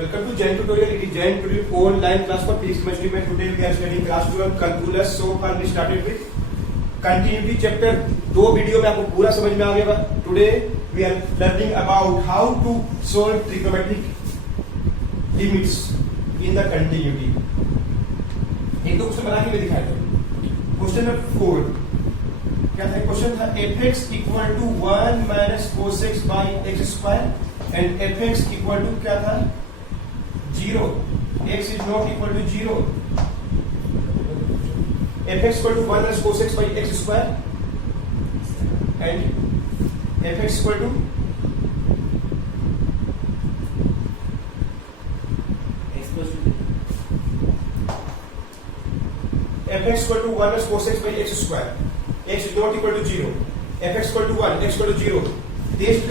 welcome to Jain tutorial. It is Jain tutorial online class for physics chemistry. Today we are studying class 12 calculus. So far we started with continuity chapter. दो video में आपको पूरा समझ में आ गया. Today we are learning about how to solve trigonometric limits in the continuity. एक दो question बना के भी दिखाए थे. क्वेश्चन नंबर 4 क्या था? क्वेश्चन था fx equal to 1 minus cos x by x square and fx equal to क्या था? 0. x is not equal to 0. fx equal to 1 minus cos x by x square and fx equal to fx equal to 1 minus cos x by x square. x is not equal to 0. fx equal to 1, x equal to 0. Test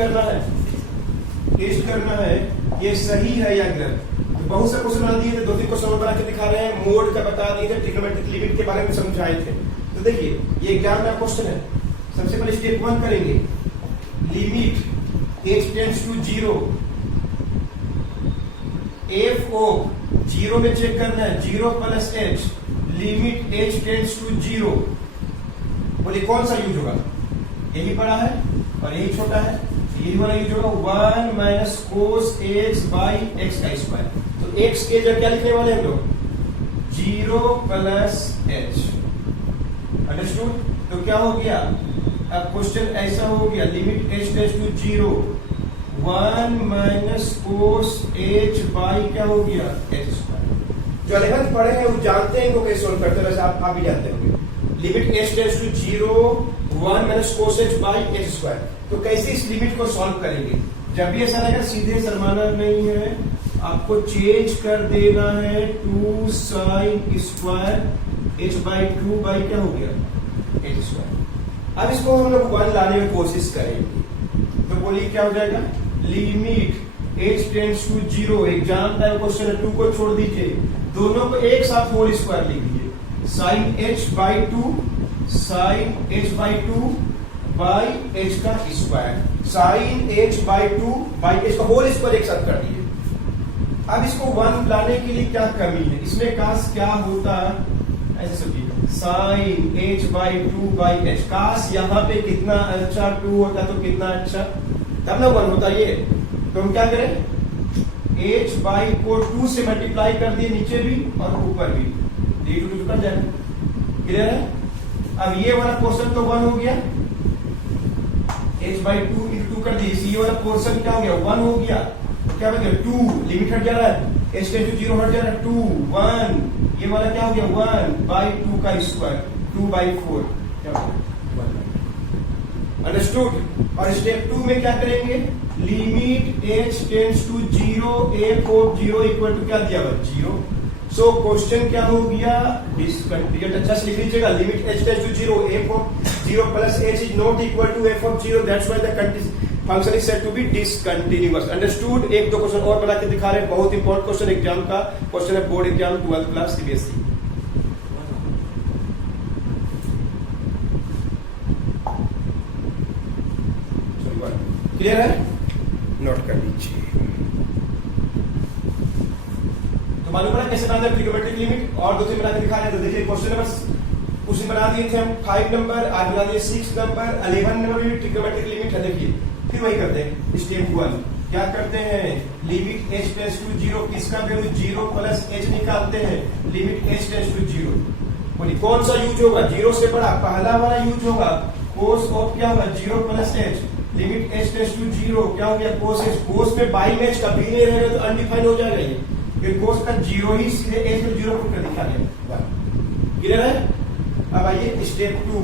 करना है ये सही है या गलत. तो बहुत से क्वेश्चन बना दिए थे, 2-3 क्वेश्चन बना के दिखा रहे हैं. मोड का बता दिए थे, ट्रिग्नोमेट्रिक लिमिट के बारे में समझाए थे. तो देखिए ये एग्जाम का क्वेश्चन है. सबसे पहले स्टेप 1 करेंगे. Limit h tends to 0. f of 0 में चेक करना है. 0 plus h. Limit h tends to 0. बोलिए कौन सा यूज होगा? यही बड़ा है और यही छोटा है. यही वाला यूज होगा 1 minus cos x by x का स्क्वायर. तो x के जगह क्या लिखने वाले हम लोग? 0 प्लस h. अंडरस्टूड? तो क्या हो गया? अब क्वेश्चन ऐसा हो गया. Limit h tends to 0. 1 minus cos h by क्या हो गया? x square. जो 11th पढ़े हैं वो जानते हैं इनको कैसे सोल्व करते हैं. वैसे आप भी जानते होंगे. Limit h tends to 0 1 minus cos h by x square. तो कैसे इस लिमिट को सॉल्व करेंगे? जब भी ऐसा लगेगा सीधे सरमाना नहीं है, आपको चेंज कर देना है 2 sine square h by 2 by क्या हो गया? X square. अब इसको हम लोग 1 लाने की कोशिश करेंगे. तो बोलिए क्या हो जाएगा? Limit h tends to 0. Exam time question है, 2 को छोड़ दीजिए, दोनों को एक साथ होल स्क्वायर लिख दीजिए. Sine h by 2 sine h by 2 by h का square. Sine h by 2 by h का होल स्क्वायर एक साथ कर दिए. अब इसको 1 लाने के लिए क्या कमी है? इसमें काश क्या होता? ऐसे समझिए, sine h by 2 by h. काश यहाँ पे कितना अच्छा 2 होता तो कितना अच्छा, तब ना 1 होता ये. तो हम क्या करें? h बाई को 2 से मल्टीप्लाई कर दिए, नीचे भी और ऊपर भी. d2 कर जाए. क्लियर है? अब ये वाला पोर्शन तो 1 हो गया. h बाई 2 इंटू 2 कर दिए. ये वाला पोर्शन क्या हो गया? 1 हो गया. तो क्या बन गया? 2. लिमिट हट जा रहा है. h टेंड्स टू 0 हट जा रहा है. 2 1. ये वाला क्या हो गया? 1 बाई 2 का स्क्वायर. 2 बाई 4 क्या हो गया? 1. अंडरस्टूड? और स्टेप 2 में क्या करेंगे? Limit h tends to 0 f of 0 equal to क्या दिया हुआ? 0. सो क्वेश्चन क्या हो गया? डिसकंटिन्यूअस. अच्छा से लिख लीजिएगा. Limit h tends to 0 f of 0 plus h is not equal to f of 0. That's why the function is said to be discontinuous. Understood? एक दो क्वेश्चन और बना के दिखा रहे हैं. बहुत इंपॉर्टेंट क्वेश्चन एग्जाम का. क्वेश्चन है board exam 12th class CBSE. Clear है? नोट कर लीजिए. तो मालूम पड़ा कैसे बनाते हैं ट्रिग्नोमेट्रिक लिमिट. और 2-3 बना के दिखा रहे हैं. तो देखिए क्वेश्चन नंबर उसी बना दिए थे हम 5 नंबर, आज बना दिए 6 नंबर, 11 नंबर में ट्रिग्नोमेट्रिक लिमिट है. देखिए फिर वही करते हैं. स्टेप 1 क्या करते हैं? Limit h tends to 0. किसका वैल्यू? 0 प्लस h निकालते हैं. Limit h tends to 0. बोलिए कौन सा यूज होगा? 0 से बड़ा पहला वाला यूज होगा. कोस ऑफ क्या होगा? 0 plus h. Limit h tends to 0 क्या हो गया? कोस h. कोस में बाई में h का भी नहीं रहेगा तो अनडिफाइंड हो जाएगा ये. फिर कोस का 0 ही सीधे h में 0 पुट कर दिखा देगा. क्लियर है? अब आइए step 2.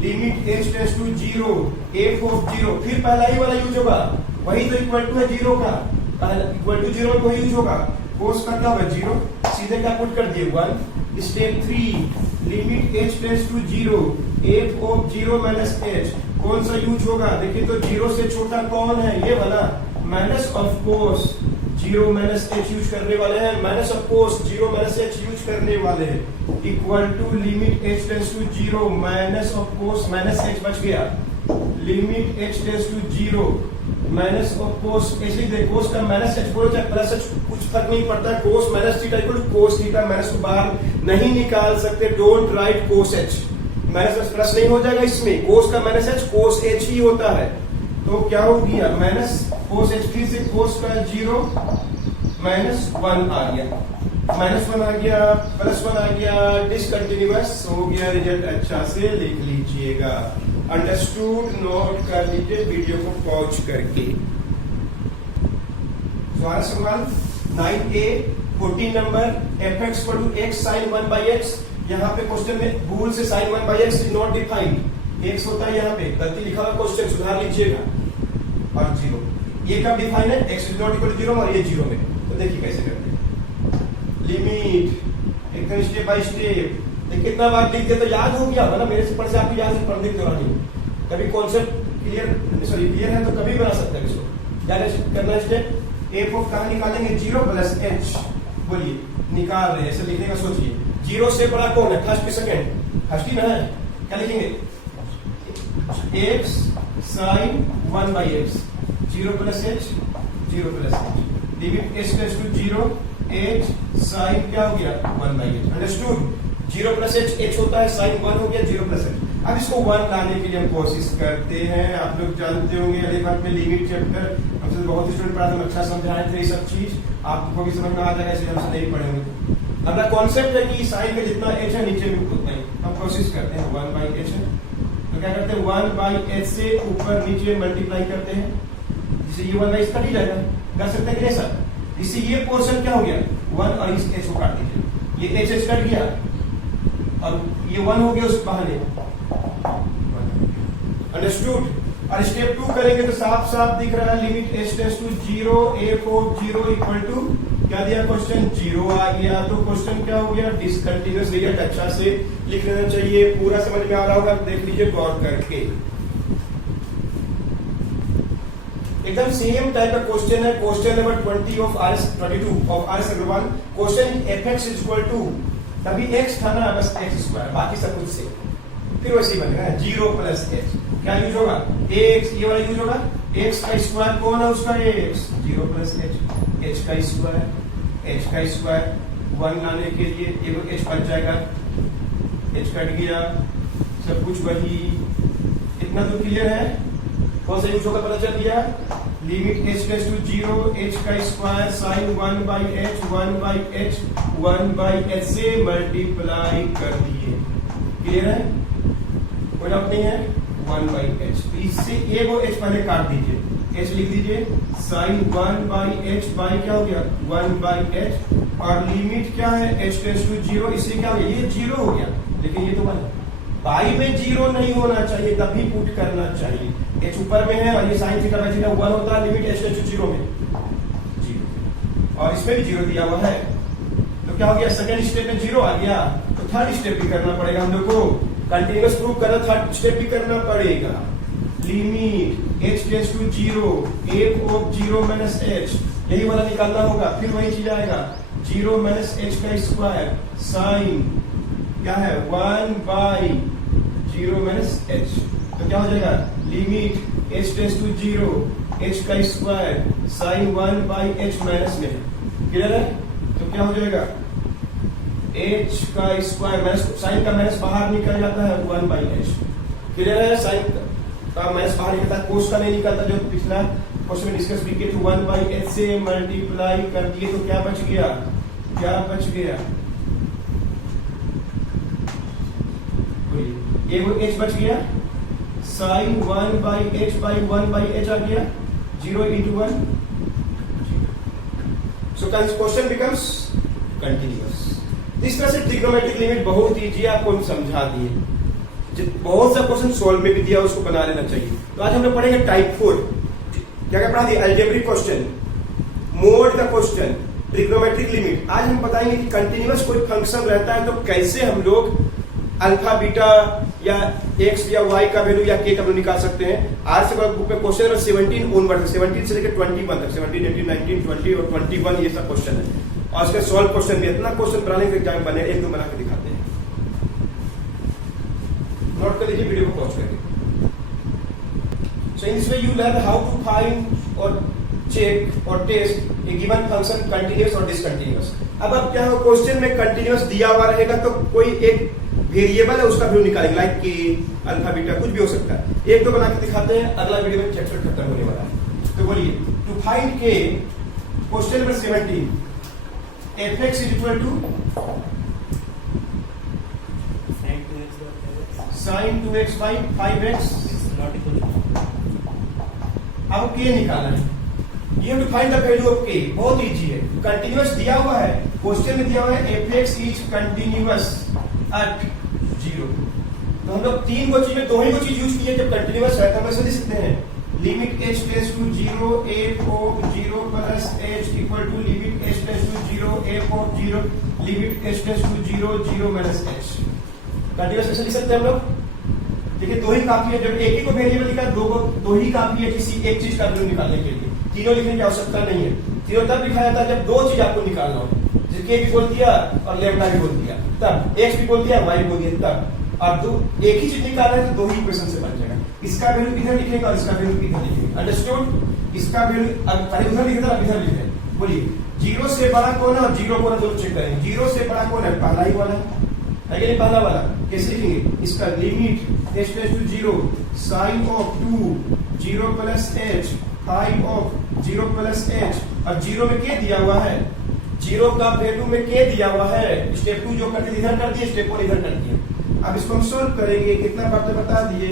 Limit h tends to 0 f of 0. फिर पहला ही वाला यूज होगा. वही तो इक्वल टू है 0 का. पहला इक्वल टू 0 को यूज होगा. कोस का क्या होगा? 0. सीधे क्या पुट कर दिए? 1. Step 3 limit h tends to 0 f of 0 minus h. कौन सा यूज होगा? देखिए तो 0 से छोटा कौन है? ये वाला. Minus of cos 0 minus h use करने वाले हैं. Minus of cos 0 minus h use करने वाले हैं. Equal to limit h tends to 0 minus of cos minus h बच गया. Limit h tends to 0 minus of cos h लिख दे, कोस का माइनस एच बोलो चाहे प्लस एच, कुछ फर्क नहीं पड़ता, cos minus theta equal to cos theta, minus को बाहर नहीं निकाल सकते, don't write cos h, minus plus नहीं हो जाएगा इसमें, कोस का माइनस एच कोस एच ही होता है, तो क्या हो गया माइनस कोस एच, फिर से कोस का 0 माइनस 1 आ गया, माइनस 1 आ गया, प्लस 1 आ गया, डिसकंटिन्यूअस हो गया, रिजल्ट अच्छा से लिख लीजिएगा, अंडरस्टूड नोट कर लीजिए वीडियो को पॉज करके। सवाल 9A 14 number f x to x sine 1/x, यहाँ पे क्वेश्चन में भूल से sine 1/x is not defined, x होता है यहाँ पे गलती लिखा हुआ, क्वेश्चन सुधार लीजिएगा, और 0 ये कब डिफाइन है, x is not equal to 0 और ये 0 में, तो देखिए कैसे करते हैं, लिमिट एकदम स्टेप बाय स्टेप, कितना बार लिख दे तो याद हो गया ना, मेरे से पढ़ से आपको याद है, पढ़ने की दौरान कभी कॉन्सेप्ट क्लियर है तो कभी बना सकते हैं इसको, क्या करना स्टेप ए को कहां निकालेंगे, 0 प्लस एच, बोलिए निकाल रहे हैं, ऐसे लिखने का सोचिए, 0 से बड़ा कौन है, फर्स्ट की सेकंड, फर्स्ट ही ना है, क्या लिखेंगे, x sin 1/x, 0 plus h, 0 plus h, limit h tends to 0, h sin क्या हो गया 1/h, understood, 0 plus H, H होता है साइन 1 हो गया, 0 प्लस एच, अब इसको 1 लाने के लिए हम कोशिश करते हैं, आप लोग जानते होंगे अगले बार में लिमिट चैप्टर हमसे बहुत स्टूडेंट पढ़ा था, अच्छा समझाए थे ये सब चीज, आपको भी समझ में आ जाएगा, इसलिए हमसे नहीं पढ़ेंगे, हमारा कॉन्सेप्ट है कि साइन का जितना एच है नीचे में उतना ही, हम कोशिश करते हैं 1/h है, तो क्या करते हैं 1/h से ऊपर नीचे मल्टीप्लाई करते हैं, जिससे ये 1/h कट ही जाएगा, कर सकते हैं कि नहीं सर, इससे ये पोर्शन क्या हो गया 1 और इस h को काट दीजिए, ये h कट गया और ये 1 हो गया उस बहाने, अंडरस्टूड, और स्टेप 2 करेंगे तो साफ साफ दिख रहा है, limit h tends to 0, f of 0 equal to क्या दिया क्वेश्चन 0 आ गया, तो क्वेश्चन क्या हो गया डिसकंटिन्यूअस, रिजल्ट अच्छा से लिख लेना चाहिए, पूरा समझ में आ रहा होगा, देख लीजिए गौर करके, एकदम सेम टाइप का क्वेश्चन है, question number 22 of R S Agarwal, question f x is equal to, तभी x था ना, बस x स्क्वायर, बाकी सब कुछ से फिर वैसे ही बनेगा 0 प्लस एच, क्या यूज होगा x, ये वाला यूज होगा, x का स्क्वायर कौन है उसका x, 0 प्लस एच, h का स्क्वायर 1 लाने के लिए ये h बच जाएगा, h कट गया, सब कुछ वही, इतना तो क्लियर है, कौन सा यूज होगा पता चल गया, limit h tends to 0, h का स्क्वायर साइन 1/h से मल्टीप्लाई कर दिए, क्लियर है, कोई डाउट नहीं है, 1/h, तो इससे एक वो h पहले काट दीजिए, h लिख दीजिए, साइन 1/h बाई क्या हो गया 1/h, और लिमिट क्या है h टेंड्स टू 0, इससे क्या हो गया, ये 0 हो गया, लेकिन ये तो 1 है, बाई में 0 नहीं होना चाहिए, तभी पुट करना चाहिए, h ऊपर में है और ये साइन थीटा बाई थीटा 1 होता है, लिमिट h टेंड्स टू 0 में 0, और इसमें भी 0 दिया हुआ है, तो क्या हो गया सेकंड स्टेप में 0 आ गया, तो थर्ड स्टेप भी करना पड़ेगा हम लोग को, कंटिन्यूअस प्रूव करना, थर्ड स्टेप भी करना पड़ेगा, limit h tends to 0, f of 0 minus h, यही वाला निकालना होगा, फिर वही चीज आएगा 0 माइनस h का स्क्वायर साइन क्या है 1/0 माइनस h, तो क्या हो जाएगा limit h tends to 0, h का स्क्वायर साइन 1/h माइनस में, क्लियर है, तो क्या हो जाएगा h का स्क्वायर माइनस, साइन का माइनस बाहर निकल जाता है 1/h, क्लियर है, साइन का माइनस बाहर निकलता है, कोस का नहीं निकलता, जो पिछला क्वेश्चन में डिस्कस किए थे, 1/h से मल्टीप्लाई कर दिए, तो क्या बच गया, ये वो h बच गया, साइन 1/h बाई 1/h आ गया, 0 into 1, so question becomes continuous। इस तरह से ट्रिग्नोमेट्रिक लिमिट बहुत इजी, आपको हम समझा दिए, बहुत सा क्वेश्चन सॉल्व में भी दिया, उसको बना लेना चाहिए। तो आज हम लोग पढ़ेंगे टाइप 4, क्या क्या पढ़ा दिया, अलजेब्रिक क्वेश्चन, मोड का क्वेश्चन, ट्रिग्नोमेट्रिक लिमिट। आज हम बताएंगे कि कंटिन्यूअस कोई फंक्शन रहता है तो कैसे हम लोग अल्फा बीटा या एक्स या वाई का वैल्यू या के का वैल्यू निकाल सकते हैं। आज से बुक में क्वेश्चन नंबर 17 ओनवर्ड, 17 से लेकर 21 तक, 17, 18, 19, 20 और 21 ये सब क्वेश्चन है, और इसका सॉल्व क्वेश्चन भी, इतना क्वेश्चन बनाने के एग्जाम बने, एक दो बना के दिखाते हैं, नोट कर लीजिए वीडियो को पॉज करके। So in this way you learn how to find or check or test a given function continuous or discontinuous. अब क्या हो, क्वेश्चन में कंटिन्यूअस दिया हुआ रहेगा तो कोई एक वेरिएबल है उसका वैल्यू निकालेंगे, लाइक के अल्फा बीटा कुछ भी हो सकता है। एक दो बना के दिखाते हैं, अगला वीडियो में चैप्टर खत्म होने वाला है। तो बोलिए, टू फाइंड के question number 17 fx is equal to sin 2x by 5x अब k निकालना है। You have to find the value of k, बहुत इजी है। कंटिन्यूअस दिया हुआ है, क्वेश्चन में दिया हुआ है fx is continuous at 0। तो हम लोग तीन को चीज में दो ही को चीज यूज की है जब कंटिन्यूअस है, तो हम ऐसे लिख सकते हैं limit h tends to 0 f of 0 plus h equal to limit h tends to 0 f of 0 limit h tends to 0 0 minus h। Continuous कैसे लिख सकते हैं हम लोग? देखिए दो ही काफी है, जब एक ही को वेरिएबल लिखा दो ही काफी है किसी एक चीज का वैल्यू निकालने के लिए, तीनों लिखने की आवश्यकता नहीं है। तीनों तब लिखा जाता है जब दो चीज आपको निकालना हो, जिसके भी बोल दिया और लेमडा भी बोल दिया, तब x भी बोल दिया y भी बोल दिया, तब और दो एक ही चीज निकालना है तो दो ही इक्वेशन से बन जाएगा। इसका वैल्यू इधर लिखेंगे और इसका वैल्यू इधर लिखेंगे, अंडरस्टूड? इसका वैल्यू पहले उधर लिखे था, इधर लिखे। बोलिए, 0 से बड़ा कौन है और 0 कौन है, दोनों चेक करेंगे। 0 से बड़ा कौन है? पहला ही वाला है कि नहीं? पहला वाला कैसे लिखेंगे? इसका limit h tends to 0 sin of 2 0 plus h 5 of 0 plus h, और 0 में k दिया हुआ है, 0 का वैल्यू में k दिया हुआ है। स्टेप 2 जो करके इधर कर दिए, स्टेप 4 इधर कर दिए। अब इसको हम सोल्व करेंगे, कितना बात बता दिए,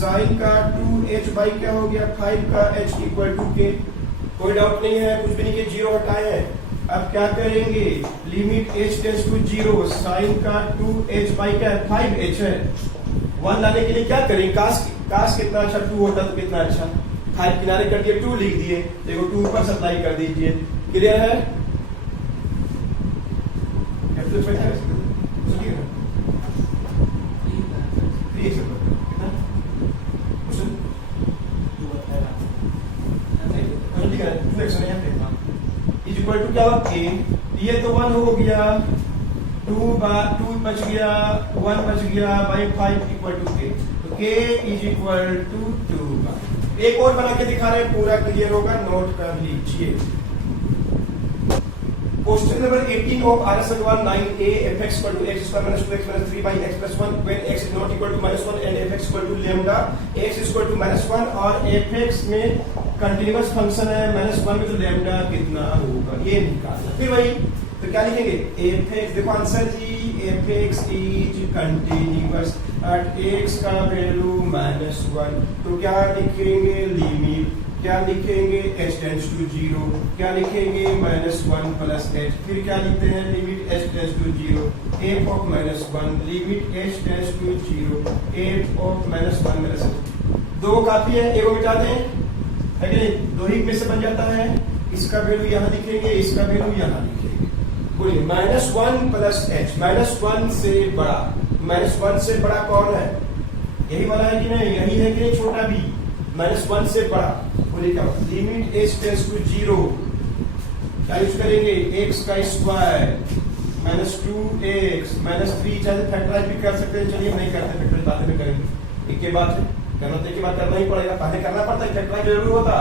sin का 2h बाई क्या हो गया 5 का h इक्वल टू k। कोई डाउट नहीं है, कुछ भी नहीं के 0 हटाए हैं। अब क्या करेंगे, limit h tends to 0 sin का 2h बाई क्या है 5h है। 1 लाने के लिए क्या करें, काश कितना अच्छा 2 होता तो कितना अच्छा। 5 किनारे कर दिए, 2 लिख दिए, देखो 2 ऊपर सप्लाई कर दीजिए। क्लियर है? इक्वल टू क्या हुआ k, ये तो 1 हो गया, 2 बच गया, 1 बच गया बाई 5 इक्वल टू k। तो k इज इक्वल टू 2। एक और बना के दिखा रहे हैं, पूरा क्लियर होगा, नोट कर लीजिए। Question number 18 of RS Agrawal 9a fx equal to x square minus 2x minus 3 by x plus 1 when x is not equal to minus 1 and fx equal to lambda x is equal to minus 1 और fx में continuous function है, -1 में तो lambda कितना होगा ये निकालना। फिर वही तो क्या लिखेंगे, fx, देखो आंसर जी, fx is continuous at x का वैल्यू -1, तो क्या लिखेंगे, लिमिट क्या लिखेंगे, h टेंड्स टू 0, क्या लिखेंगे -1 प्लस h, फिर क्या लिखते हैं, limit h tends to 0 f of -1 limit h tends to 0 f of -1 minus h। दो काफी है, एगो मिटा दें, है कि नहीं? दो ही में से बन जाता है। इसका वैल्यू यहाँ लिखेंगे, इसका वैल्यू यहाँ लिखेंगे। बोलिए, -1 प्लस h, -1 से बड़ा, -1 से बड़ा कौन है? यही वाला है कि नहीं? यही है कि नहीं? छोटा भी, -1 से बड़ा। बोलिए क्या होगा, लिमिट h टेंड्स टू 0, क्या यूज करेंगे, x का स्क्वायर -2x -3, चाहे फैक्टराइज भी कर सकते हैं, चलिए हम नहीं करते फैक्टराइज, बाद में करेंगे। एक के बाद है करना, तो एक के बाद करना ही पड़ेगा, पहले करना पड़ता है, फैक्टराइज जरूर होता,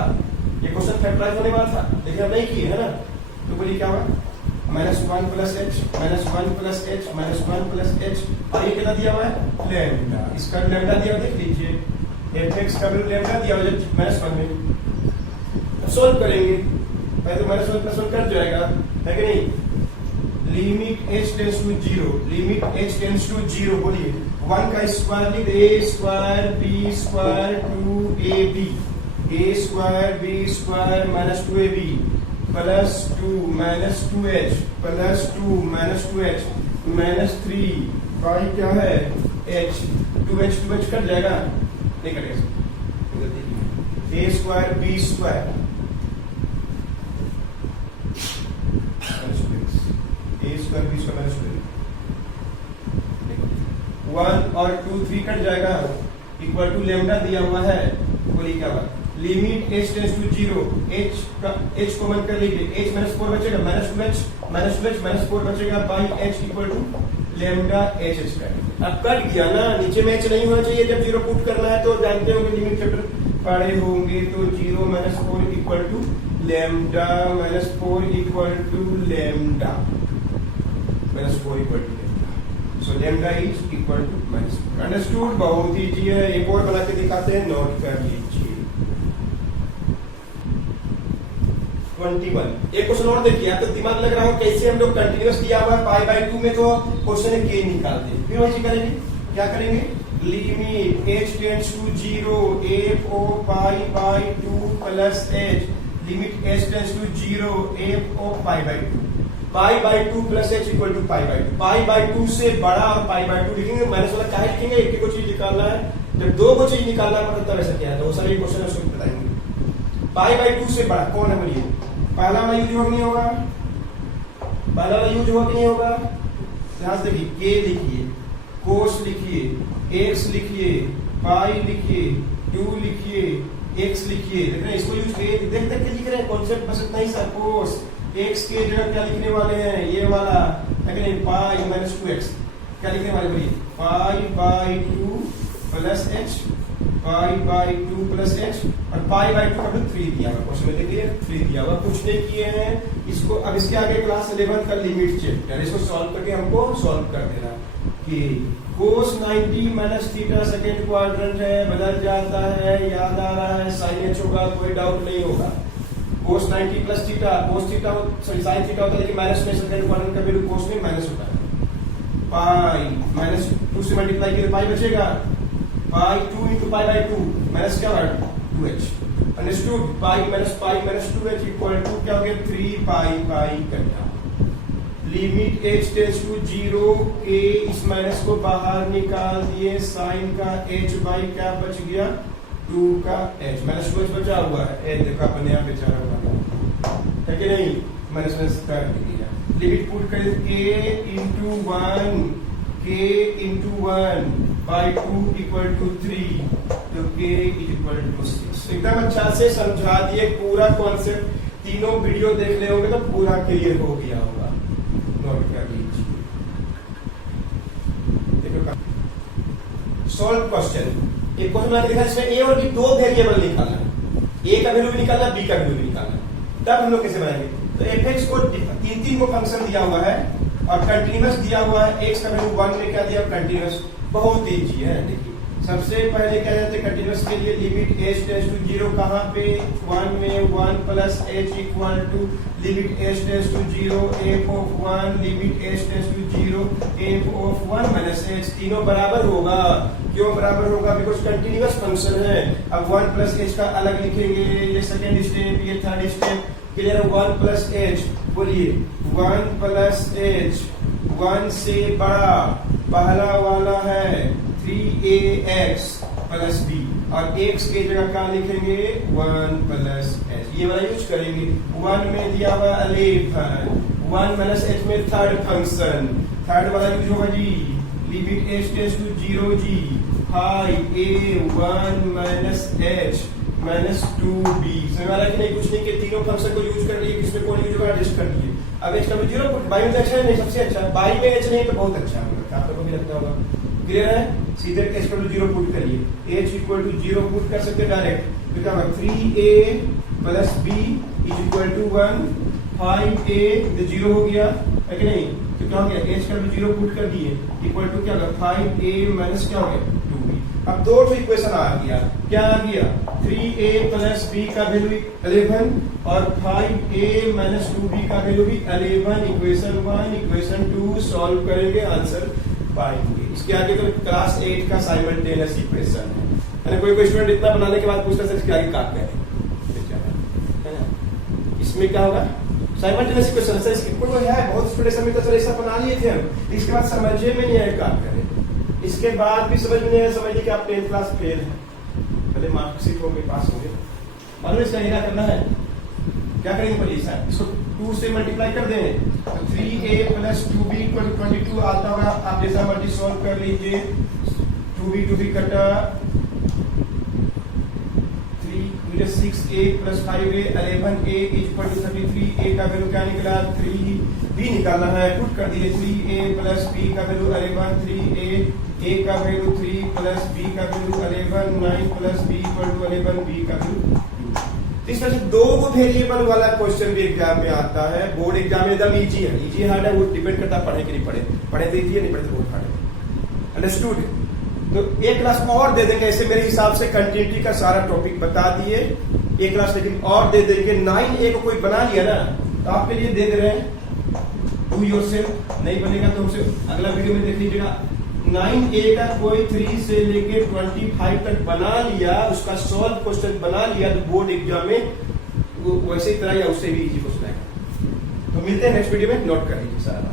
ये क्वेश्चन फैक्टराइज होने वाला था लेकिन हम नहीं किए, है ना? तो बोलिए क्या होगा, -1 plus h -1 plus h -1 plus h, और ये कितना दिया हुआ है, लैम्डा। इसका लैम्डा दिया हुआ देख लीजिए, fx का वैल्यू लैम्डा दिया हुआ है -1 में। सोल्व करेंगे, पहले तो -1 प्लस 1 कट जाएगा, है कि नहीं? Limit h tends to 0, limit h tends to 0, बोलिए 1 का स्क्वायर लिख a square b square 2ab, a square b square -2ab plus 2 -2h plus 2 -2h -3 by क्या है h, 2h कट जाएगा, नहीं कटेगा, a square b square a square b square -2, 1 और 2 3 cut जाएगा, इक्वल टू लैम्डा दिया हुआ है। बोलिए क्या बात, limit h tends to 0, h common कर लीजिए, h -4 बचेगा, -2h -4 बचेगा by h equal to lambda h square. अब कट गया ना, नीचे में h नहीं होना चाहिए जब 0 पुट करना है, तो जानते हो कि लिमिट फैक्टर पढ़े होंगे तो 0 minus 4 equal to lambda minus 4 equal to lambda minus 4 equal to lambda. So lambda is equal to minus 4। Understood? बहुत ईजी है। एक और बना के दिखाते हैं, नोट कर लीजिए। 21 एक क्वेश्चन और देखिए। आपको दिमाग लग रहा हो कैसे हम लोग कंटिन्यूअस दिया हुआ है पाई बाय 2 में तो क्वेश्चन है के निकालते हैं। फिर वही करेंगे, क्या करेंगे? Limit h tends to 0 f o pi by 2 plus h limit h tends to 0 f o pi by 2 pi by 2 plus h equal to pi by 2। Pi by 2 से बड़ा और पाई बाय 2 लिखेंगे। माइनस वाला काहे लिखेंगे? एक को चीज निकालना है। जब दो को चीज निकालना है मतलब ऐसा क्या है, तो सारे क्वेश्चन है उसको बताएंगे। पाई बाय 2 से बड़ा कौन है बोलिए? पहला वाला यूज होगा कि नहीं होगा? पहला वाला यूज होगा कि नहीं होगा? ध्यान से देखिए, के लिखिए, कोस लिखिए, एक्स लिखिए, पाई लिखिए, 2 लिखिए, एक्स लिखिए। देख रहे हैं इसको यूज देख देख के लिख रहे हैं। कॉन्सेप्ट बस इतना ही सा। कोस एक्स के जगह क्या लिखने वाले हैं? ये वाला लेकिन पाई माइनस 2x क्या लिखने वाले बोलिए? पाई by 2 plus H, pi by 2 plus H और पाई बाय 2 का 3 दिया हुआ क्वेश्चन में। देखिए 3 दिया हुआ, कुछ नहीं किए हैं इसको। अब इसके आगे क्लास 11 का लिमिट चैप्टर, इसको सॉल्व करके हमको सॉल्व कर देना कि कोस 90 माइनस थीटा सेकेंड क्वाड्रेंट है, बदल जाता है, याद आ रहा है, साइन एच होगा, कोई डाउट नहीं होगा। कोस 90 plus theta, cos theta sorry sine theta होता है लेकिन माइनस में सेकेंड क्वाड्रेंट का वैल्यू कोस में माइनस होता है। पाई माइनस 2 से मल्टीप्लाई किए पाई बचेगा, pi 2 into pi by 2 minus क्या होगा? 2h। Understood? Pi minus 2h equal to क्या हो गया? 3 पाई पाई कटा। लिमिट h टेंड्स टू 0 के इस माइनस को बाहर निकाल दिए, साइन का h बाई क्या बच गया? 2 का h माइनस 2h बचा हुआ है। देखो अपने यहाँ बेचारा हुआ है कि नहीं? माइनस माइनस कर दिया। लिमिट पुट करें k into 1 k into 1 by 2 equal to 3 तो k इज इक्वल टू 6। एकदम अच्छा से समझा दिए पूरा कॉन्सेप्ट। तीनों वीडियो देख ले होंगे तो पूरा क्लियर हो गया होगा। नोट कर लीजिए। Solve question. एक क्वेश्चन बना के दिखा जिसमें a और b दो वेरिएबल निकालना है। a का वैल्यू भी निकालना, b का वैल्यू भी निकालना। तब हम लोग कैसे बनाएंगे? तो fx को तीन को फंक्शन दिया हुआ है और कंटिन्यूअस दिया हुआ है। x का वैल्यू 1 में क्या दिया? कंटिन्यूअस। बहुत ईजी है। देखिए सबसे पहले क्या जाते हैं कंटिन्यूअस के लिए? लिमिट h टेंड्स टू 0 कहां पे? 1 में 1 plus h equal to limit h tends to 0 f of 1 limit h tends to 0 f of 1 minus h। तीनों बराबर होगा। क्यों बराबर होगा? बिकॉज कंटिन्यूअस फंक्शन है। अब 1 प्लस h का अलग लिखेंगे, ये सेकेंड स्टेप, ये third step. Clear? 1 plus h बोलिए 1 प्लस h 1 से बड़ा पहला वाला है 3ax प्लस b और x के जगह क्या लिखेंगे? 1 प्लस h। ये वाला यूज करेंगे। 1 में दिया हुआ 11, 1 माइनस h में थर्ड फंक्शन, थर्ड वाला यूज होगा g limit h tends to 0 g हाई a 1 minus h minus 2b। समझ वाला कि नहीं? कुछ नहीं के तीनों फंक्शन को यूज कर लिए, किसमें कौन यूज होगा एडजस्ट कर लिए। अब h का भी 0 पुट, बाई में अच्छा है नहीं? सबसे अच्छा। बाई में h नहीं तो बहुत अच्छा होगा, आप लोगों को भी लगता होगा। क्लियर है? सीधे h को 0 पुट करिए। h इक्वल टू 0 पुट कर सकते डायरेक्ट तो क्या होगा? 3a plus b is equal to 1 5a तो 0 हो गया है कि नहीं? तो क्या हो गया? h का भी 0 पुट कर दिए इक्वल टू क्या होगा? 5a माइनस क्या हो गया? 2b। अब दो इक्वेशन आ गया। क्या आ गया? 3a प्लस b का वैल्यू 11 और 5a माइनस 2b का वैल्यू भी 11। इक्वेशन 1 इक्वेशन 2 सॉल्व करेंगे, आंसर पाएंगे। इसके आगे तो क्लास 8 का साइमल्टेनियस इक्वेशन है। कोई स्टूडेंट इतना बनाने के बाद पूछता सर इसके आगे क्या करें? इसमें क्या होगा? साइमल्टेनियस इक्वेशन सर इसके कोई है बहुत स्टूडेंट में तो सर ऐसा बना लिए थे हम, इसके बाद समझे में नहीं आया क्या करें। इसके बाद भी समझ में नहीं आया, समझिए कि आप 10th क्लास फेल है, पहले मार्कशीट होंगे पास होंगे। मालूम इसका क्या करना है? क्या करेंगे बोलिए सर? इसको 2 से मल्टीप्लाई कर देंगे तो 3a प्लस 2b इक्वल 22 आता होगा। आप जैसा मर्जी सॉल्व कर लीजिए। 2b कटा 3a तो ये 6a plus 5a 11a is equal to 33a का वैल्यू क्या निकला 3b निकालना है, पुट कर दिए 3a प्लस b का वैल्यू 11 3a a का वैल्यू 3 प्लस b का value 11 9 plus b equal to 11 b का वैल्यू। इस तरह से दो वेरिएबल वाला क्वेश्चन भी एग्जाम में आता है। बोर्ड एग्जाम में एकदम इजी है, इजी हार्ड है वो डिपेंड करता है पढ़े कि नहीं पढ़े तो इजी है, नहीं पढ़े तो बहुत हार्ड है। अंडरस्टूड? तो एक क्लास और दे देंगे, ऐसे मेरे हिसाब से कंटिन्यूटी का सारा टॉपिक बता दिए। एक क्लास लेकिन और दे देंगे। 9a को कोई बना लिया ना तो आपके लिए दे दे रहे हैं, डू योरसेल्फ। नहीं बनेगा तो हमसे अगला वीडियो में देख लीजिएगा। 9a का कोई 3 से लेके 25 तक बना लिया, उसका सॉल्व क्वेश्चन बना लिया तो बोर्ड एग्जाम में वैसे ही तरह या उससे भी इजी क्वेश्चन आएगा। तो मिलते हैं नेक्स्ट वीडियो में, नोट कर लीजिए सारा।